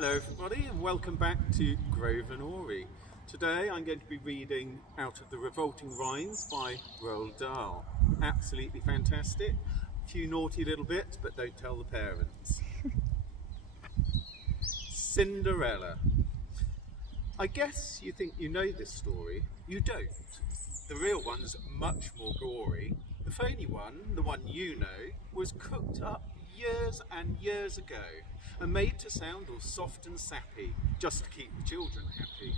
Hello everybody and welcome back to Groveanory. Today I'm going to be reading out of the Revolting Rhymes by Roald Dahl. Absolutely fantastic. A few naughty little bits, but don't tell the parents. Cinderella. I guess you think you know this story. You don't. The real one's much more gory. The phony one, the one you know, was cooked up years and years ago and made to sound all soft and sappy, just to keep the children happy.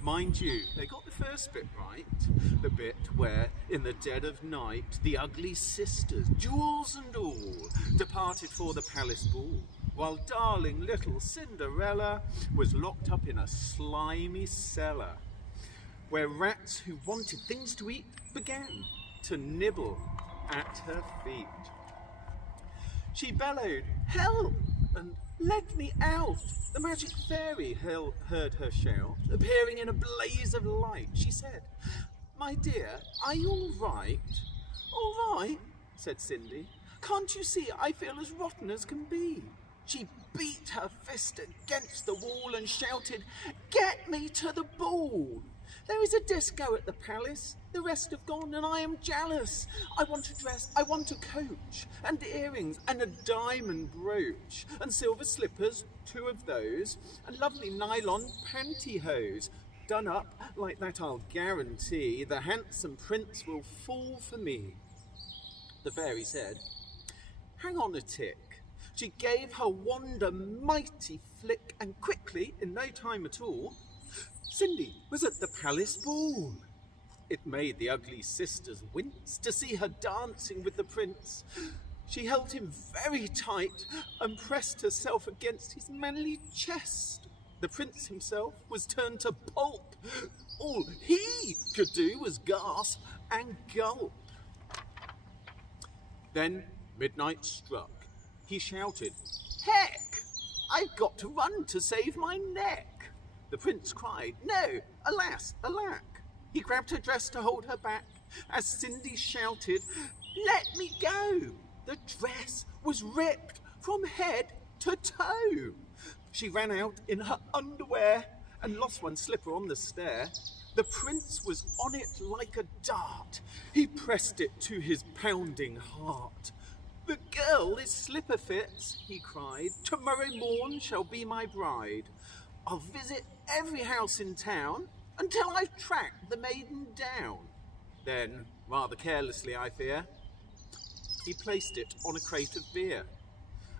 Mind you, they got the first bit right, the bit where, in the dead of night, the ugly sisters, jewels and all, departed for the palace ball, while darling little Cinderella was locked up in a slimy cellar, where rats who wanted things to eat began to nibble at her feet. She bellowed, "Help!" and "Let me out!" The magic fairy heard her shout. Appearing in a blaze of light, she said, "My dear, are you all right?" "All right," said Cindy. "Can't you see I feel as rotten as can be?" She beat her fist against the wall and shouted, "Get me to the ball! There is a disco at the palace. The rest have gone and I am jealous. I want a dress, I want a coach, and earrings, and a diamond brooch, and silver slippers, 2 of those, and lovely nylon pantyhose. Done up like that I'll guarantee the handsome prince will fall for me." The fairy said, "Hang on a tick." She gave her wand a mighty flick, and quickly, in no time at all, Cindy was at the palace ball. It made the ugly sisters wince to see her dancing with the prince. She held him very tight and pressed herself against his manly chest. The prince himself was turned to pulp. All he could do was gasp and gulp. Then midnight struck. He shouted, "Heck! I've got to run to save my neck." The prince cried, "No, alas, alack." He grabbed her dress to hold her back as Cindy shouted, "Let me go." The dress was ripped from head to toe. She ran out in her underwear and lost one slipper on the stair. The prince was on it like a dart. He pressed it to his pounding heart. "The girl is slipper fits," he cried. "Tomorrow morn shall be my bride. I'll visit every house in town until I've tracked the maiden down." Then, rather carelessly I fear, he placed it on a crate of beer.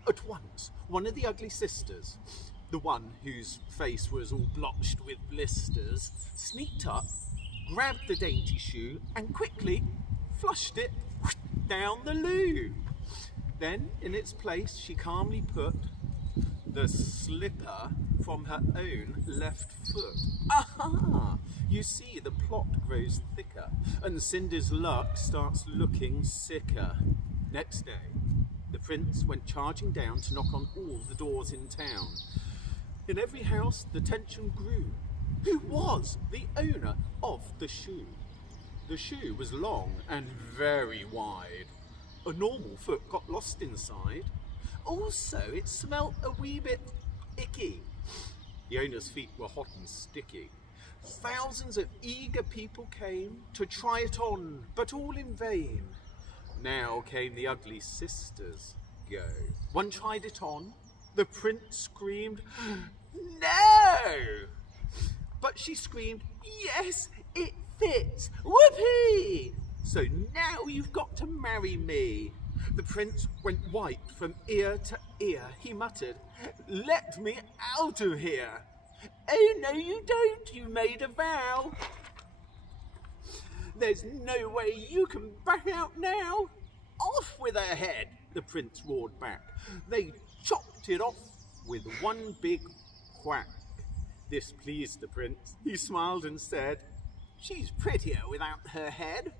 At once, one of the ugly sisters, the one whose face was all blotched with blisters, sneaked up, grabbed the dainty shoe and quickly flushed it down the loo. Then, in its place, she calmly put the slipper from her own left foot. Aha! You see, the plot grows thicker, and Cindy's luck starts looking sicker. Next day, the prince went charging down to knock on all the doors in town. In every house, the tension grew. Who was the owner of the shoe? The shoe was long and very wide. A normal foot got lost inside. Also, it smelt a wee bit icky. The owner's feet were hot and sticky. Thousands of eager people came to try it on, but all in vain. Now came the ugly sisters' go. One tried it on. The prince screamed, "No!" But she screamed, "Yes, it fits! Whoopee! So now you've got to marry me." The prince went white from ear to ear. He muttered, "Let me out of here." "Oh, no, you don't. You made a vow." "There's no way you can back out now." "Off with her head," the prince roared back. They chopped it off with one big whack. This pleased the prince. He smiled and said, "She's prettier without her head."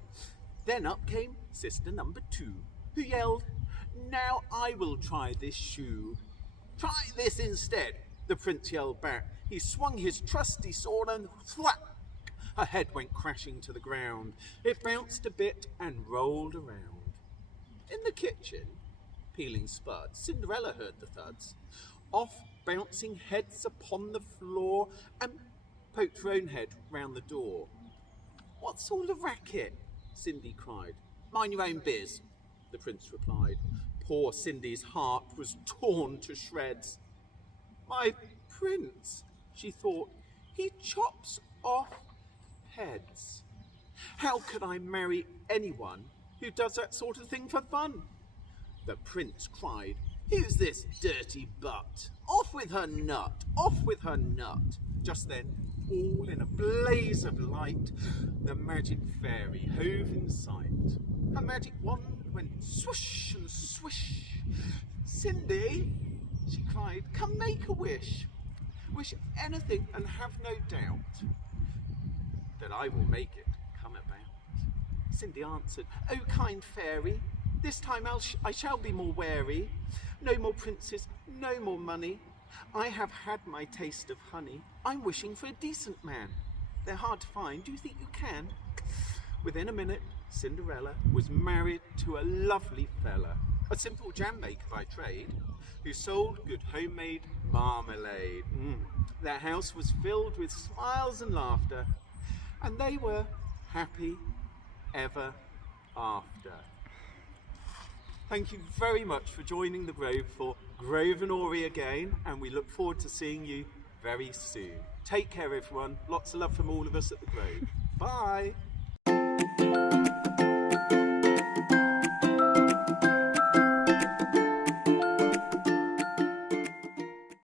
Then up came sister number 2, who yelled, "Now I will try this shoe." "Try this instead," the prince yelled back. He swung his trusty sword and thwack! Her head went crashing to the ground. It bounced a bit and rolled around. In the kitchen, peeling spuds, Cinderella heard the thuds. Off bouncing heads upon the floor, and poked her own head round the door. "What's all the racket?" Cindy cried. "Mind your own biz," the prince replied. Poor Cindy's heart was torn to shreds. "My prince," she thought, "he chops off heads. How could I marry anyone who does that sort of thing for fun?" The prince cried, "Who's this dirty butt? Off with her nut! Off with her nut!" Just then, all in a blaze of light, the magic fairy hove in sight. Her magic wand went swoosh and swish. "Cindy," she cried, "come make a wish. Wish anything and have no doubt that I will make it come about." Cindy answered, "Oh, kind fairy, this time I shall be more wary. No more princes, no more money. I have had my taste of honey. I'm wishing for a decent man. They're hard to find. Do you think you can?" Within a minute, Cinderella was married to a lovely fella, a simple jam maker by trade, who sold good homemade marmalade. Their house was filled with smiles and laughter, and they were happy ever after. Thank you very much for joining the Grove for Groveanory again, and we look forward to seeing you very soon. Take care, everyone. Lots of love from all of us at the Grove. Bye.